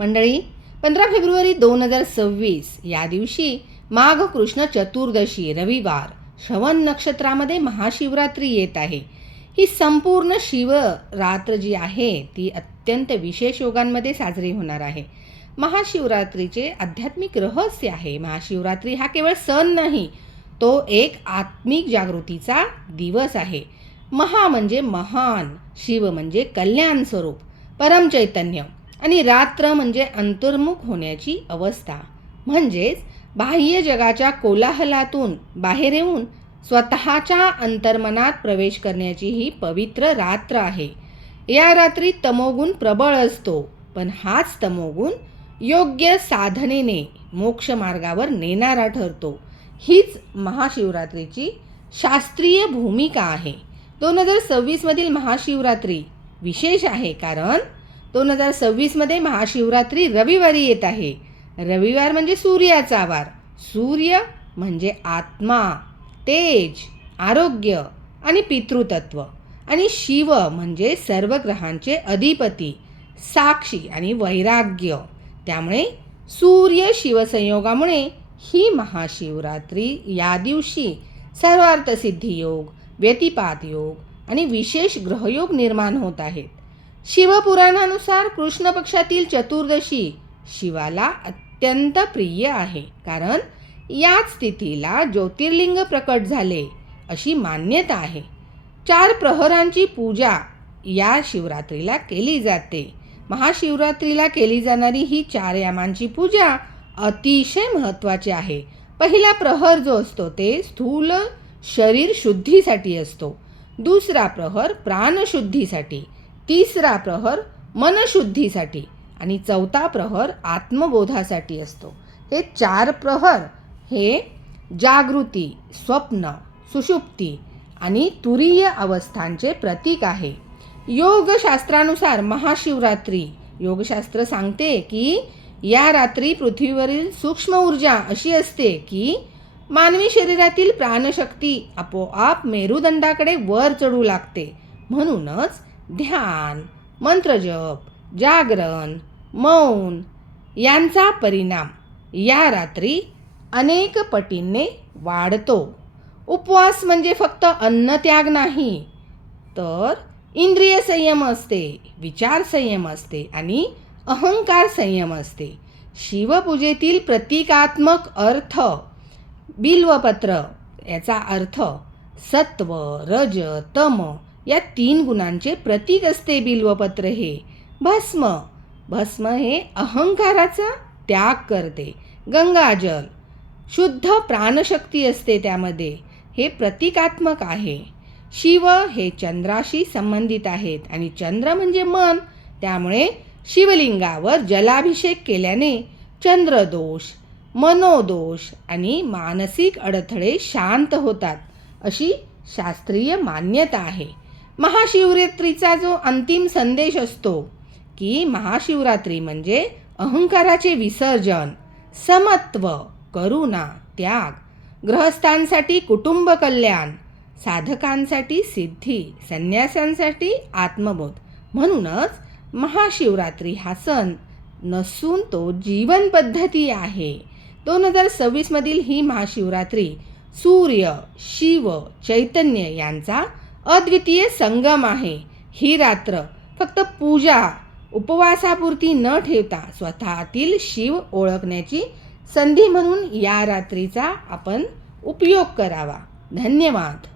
मंडळी, 15 फेब्रुवारी 2026 या दिवशी माघ कृष्ण चतुर्दशी रविवार श्रवण नक्षत्रामध्ये महाशिवरात्री येत आहे. ही संपूर्ण शिवरात्र जी आहे ती अत्यंत विशेष योगांमध्ये साजरी होणार आहे. महाशिवरात्रीचे आध्यात्मिक रहस्य आहे. महाशिवरात्री हा केवळ सण नाही, तो एक आत्मिक जागृतीचा दिवस आहे. महा म्हणजे महान, शिव म्हणजे कल्याण स्वरूप, परमचैतन्य आणि रात्र म्हणजे अंतर्मुख होण्याची अवस्था. म्हणजेच बाह्य जगाच्या कोलाहलातून बाहेर येऊन स्वतःच्या अंतर्मनात प्रवेश करण्याची ही पवित्र रात्र आहे. या रात्री तमोगुण प्रबळ असतो, पण हाच तमोगुण योग्य साधनेने मोक्ष मार्गावर नेणारा ठरतो. हीच महाशिवरात्रीची शास्त्रीय भूमिका आहे. 2026 मधील महाशिवरात्री विशेष आहे, कारण 2026 मध्ये महाशिवरात्री रविवारी येत आहे. रविवार म्हणजे सूर्याचा वार. सूर्य म्हणजे आत्मा, तेज, आरोग्य आणि पितृतत्व, आणि शिव म्हणजे सर्व ग्रहांचे अधिपती, साक्षी आणि वैराग्य. त्यामुळे सूर्य शिवसंयोगामुळे ही महाशिवरात्री या दिवशी सर्वार्थसिद्धी योग, व्यतिपात योग आणि विशेष ग्रहयोग निर्माण होत आहेत. शिवपुराणानुसार कृष्ण पक्षातील चतुर्दशी शिवाला अत्यंत प्रिय आहे, कारण याच तिथीला ज्योतिर्लिंग प्रकट झाले अशी मान्यता आहे. 4 प्रहरांची पूजा या शिवरात्रीला केली जाते. महाशिवरात्रीला केली जाणारी ही 4 यामांची पूजा अतिशय महत्त्वाची आहे. पहिला प्रहर जो असतो ते स्थूल शरीर शुद्धीसाठी असतो. दुसरा प्रहर प्राणशुद्धीसाठी, तिसरा प्रहर मनशुद्धीसाठी आणि चौथा प्रहर आत्मबोधासाठी असतो. हे 4 प्रहर हे जागृती, स्वप्न, सुषुप्ती आणि तुरीय अवस्थांचे प्रतीक आहे. योगशास्त्रानुसार महाशिवरात्री, योगशास्त्र सांगते की या रात्री पृथ्वीवरील सूक्ष्म ऊर्जा अशी असते की मानवी शरीरातील प्राणशक्ती आपोआप मेरुदंडाकडे वर चढू लागते. म्हणूनच ध्यान, मंत्रजप, जागरण, मौन यांचा परिणाम या रात्री अनेक पटींनी वाढतो. उपवास म्हणजे फक्त अन्नत्याग नाही, तर इंद्रिय संयम असते, विचार संयम असते आणि अहंकार संयम असते. शिवपूजेतील प्रतिकात्मक अर्थ बिल्वपत्र, याचा अर्थ सत्व, रज, तम या 3 गुणांचे प्रतीक असते. बिल्वपत्र हे भस्म हे अहंकाराचा त्याग करते. गंगाजल शुद्ध प्राणशक्ती असते, त्यामध्ये हे प्रतिकात्मक आहे. शिव हे चंद्राशी संबंधित आहेत आणि चंद्र म्हणजे मन. त्यामुळे शिवलिंगावर जलाभिषेक केल्याने चंद्रदोष, मनोदोष आणि मानसिक अडथळे शांत होतात अशी शास्त्रीय मान्यता आहे. महाशिवरात्रीचा जो अंतिम संदेश असतो की महाशिवरात्री म्हणजे अहंकाराचे विसर्जन, समत्व, करुणा, त्याग, गृहस्थांसाठी कुटुंब कल्याण, साधकांसाठी सिद्धी, संन्यासांसाठी आत्मबोध. म्हणूनच महाशिवरात्री हा सण नसून तो जीवन पद्धती आहे. 2026 मधील ही महाशिवरात्री सूर्य, शिव, चैतन्य यांचा अद्वितीय संगम आहे. ही रात्र फक्त पूजा, उपवासापुरती न ठेवता स्वतःतील शिव ओळखण्याची संधी म्हणून या रात्रीचा आपण उपयोग करावा. धन्यवाद.